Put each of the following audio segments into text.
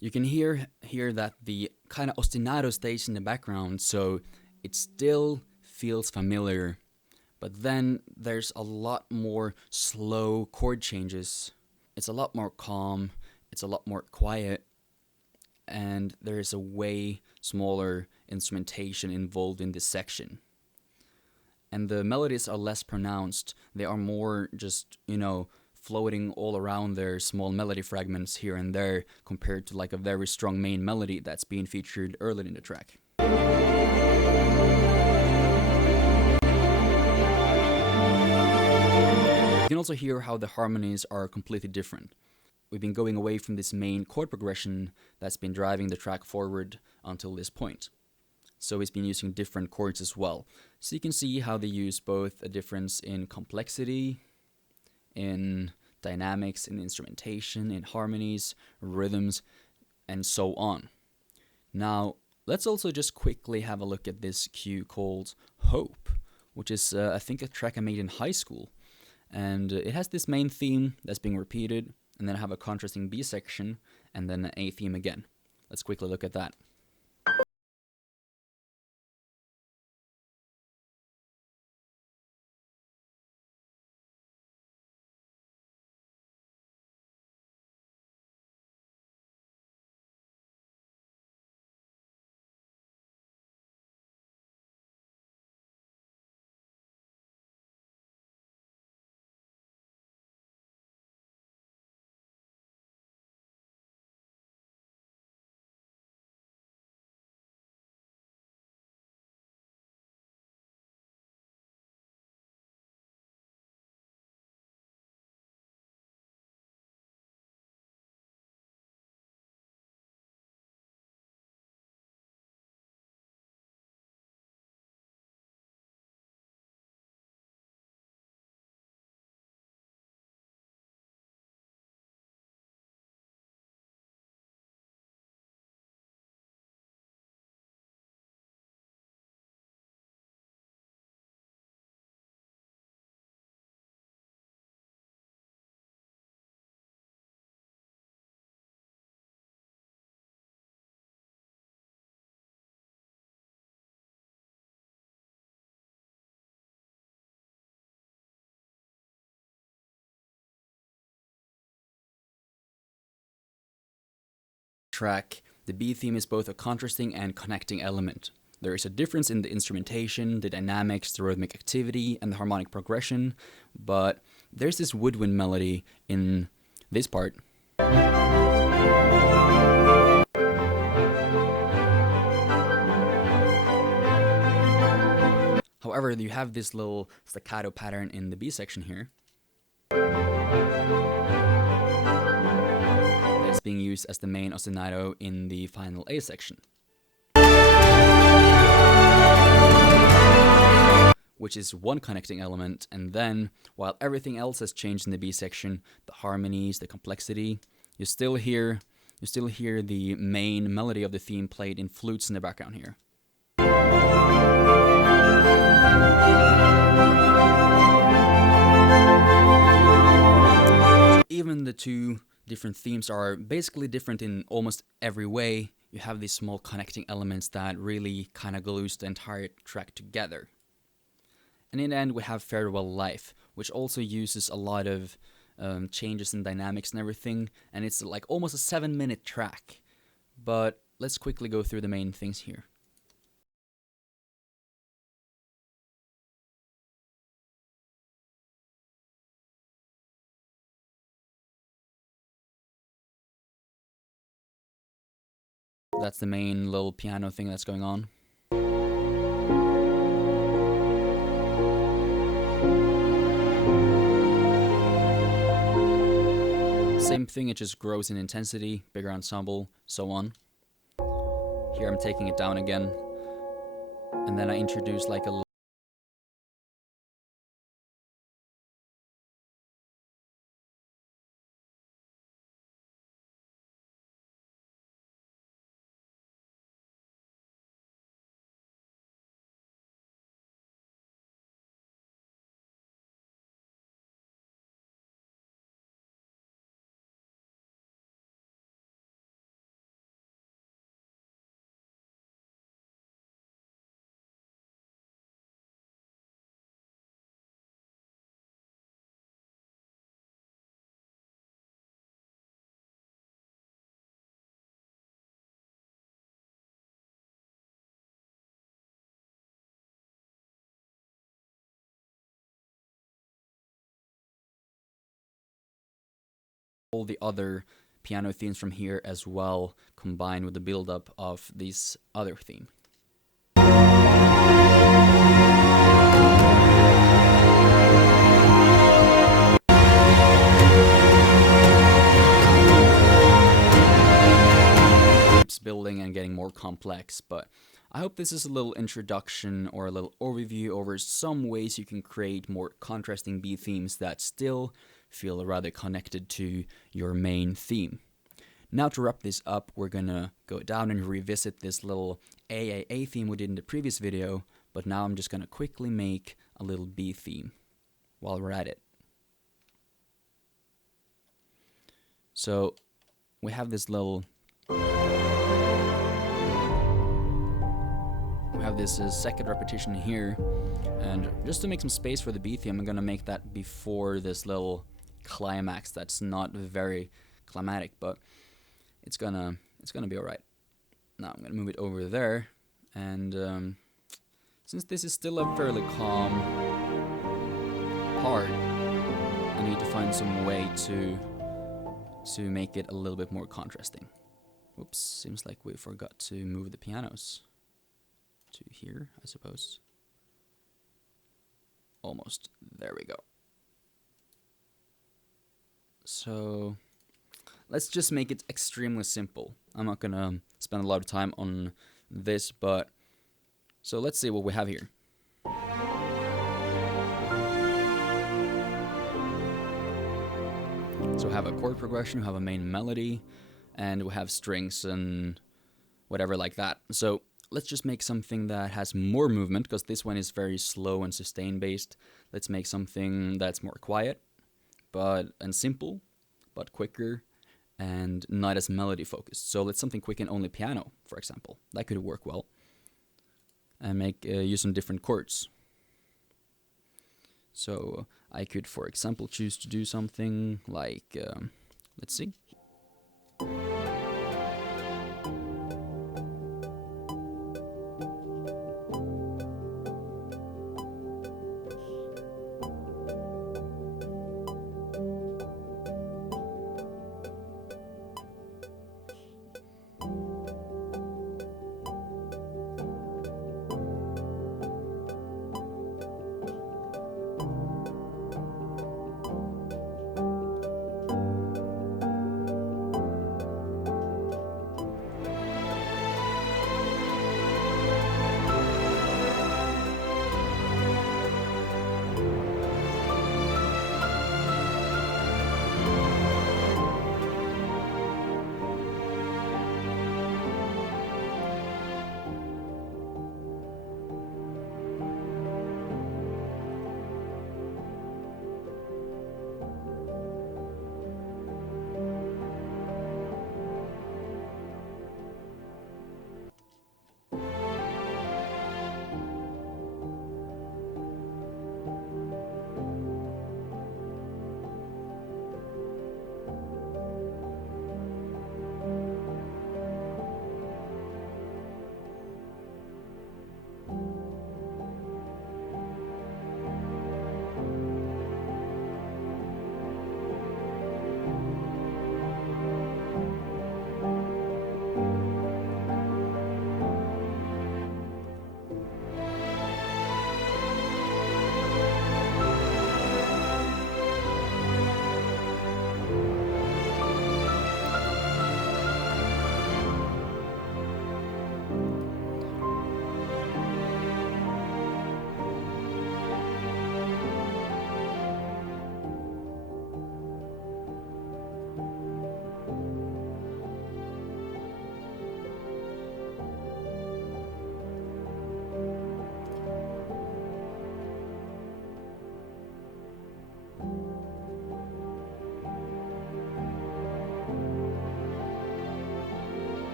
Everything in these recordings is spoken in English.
You can hear here that the kind of ostinato stays in the background, so it still feels familiar. But then there's a lot more slow chord changes. It's a lot more calm, it's a lot more quiet, and there is a way smaller instrumentation involved in this section. And the melodies are less pronounced, they are more just, floating all around their small melody fragments here and there compared to like a very strong main melody that's being featured early in the track. You can also hear how the harmonies are completely different. We've been going away from this main chord progression that's been driving the track forward until this point. So it's been using different chords as well. So you can see how they use both a difference in complexity, in dynamics, in instrumentation, in harmonies, rhythms, and so on. Now, let's also just quickly have a look at this cue called Hope, which is, I think, a track I made in high school. And it has this main theme that's being repeated, and then I have a contrasting B section, and then an A theme again. Let's quickly look at that. Track, the B theme is both a contrasting and connecting element. There is a difference in the instrumentation, the dynamics, the rhythmic activity, and the harmonic progression, but there's this woodwind melody in this part. However, you have this little staccato pattern in the B section here. That's being used as the main ostinato in the final A section, which is one connecting element, and then, while everything else has changed in the B section, the harmonies, the complexity, you still hear the main melody of the theme played in flutes in the background here. Even the two different themes are basically different in almost every way. You have these small connecting elements that really kind of glues the entire track together. And in the end, we have Farewell Life, which also uses a lot of changes in dynamics and everything, and it's like almost a 7-minute track. But let's quickly go through the main things here. That's the main little piano thing that's going on. Same thing, it just grows in intensity, bigger ensemble, so on. Here I'm taking it down again, and then I introduce like a all the other piano themes from here as well, combined with the build-up of this other theme. Keeps building and getting more complex, but I hope this is a little introduction or a little overview over some ways you can create more contrasting beat themes that still feel rather connected to your main theme. Now to wrap this up, we're gonna go down and revisit this little AAA theme we did in the previous video, but now I'm just gonna quickly make a little B theme while we're at it. So we have this little... We have this second repetition here, and just to make some space for the B theme, I'm gonna make that before this little climax that's not very climatic, but it's gonna be alright. Now I'm gonna move it over there, and since this is still a fairly calm part, I need to find some way to make it a little bit more contrasting. Whoops, seems like we forgot to move the pianos to here, I suppose. Almost. There we go. So let's just make it extremely simple. I'm not gonna spend a lot of time on this, but so let's see what we have here. So we have a chord progression, we have a main melody, and we have strings and whatever like that. So let's just make something that has more movement, because this one is very slow and sustain based. Let's make something that's more quiet and simple, but quicker and not as melody focused. So let's something quick and only piano, for example. That could work well. And use some different chords. So I could, for example, choose to do something like, let's see.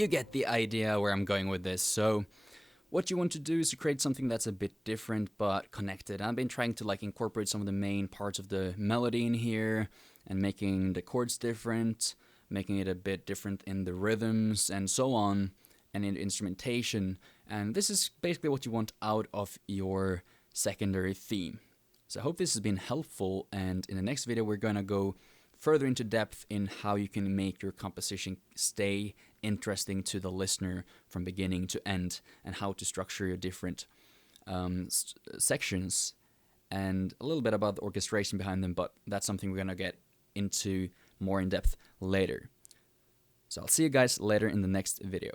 you get the idea where I'm going with this. So what you want to do is to create something that's a bit different but connected. I've been trying to like incorporate some of the main parts of the melody in here and making the chords different, making it a bit different in the rhythms and so on, and in instrumentation. And this is basically what you want out of your secondary theme. So I hope this has been helpful, and in the next video we're gonna go further into depth in how you can make your composition stay interesting to the listener from beginning to end, and how to structure your different sections, and a little bit about the orchestration behind them, but that's something we're gonna get into more in depth later. So I'll see you guys later in the next video.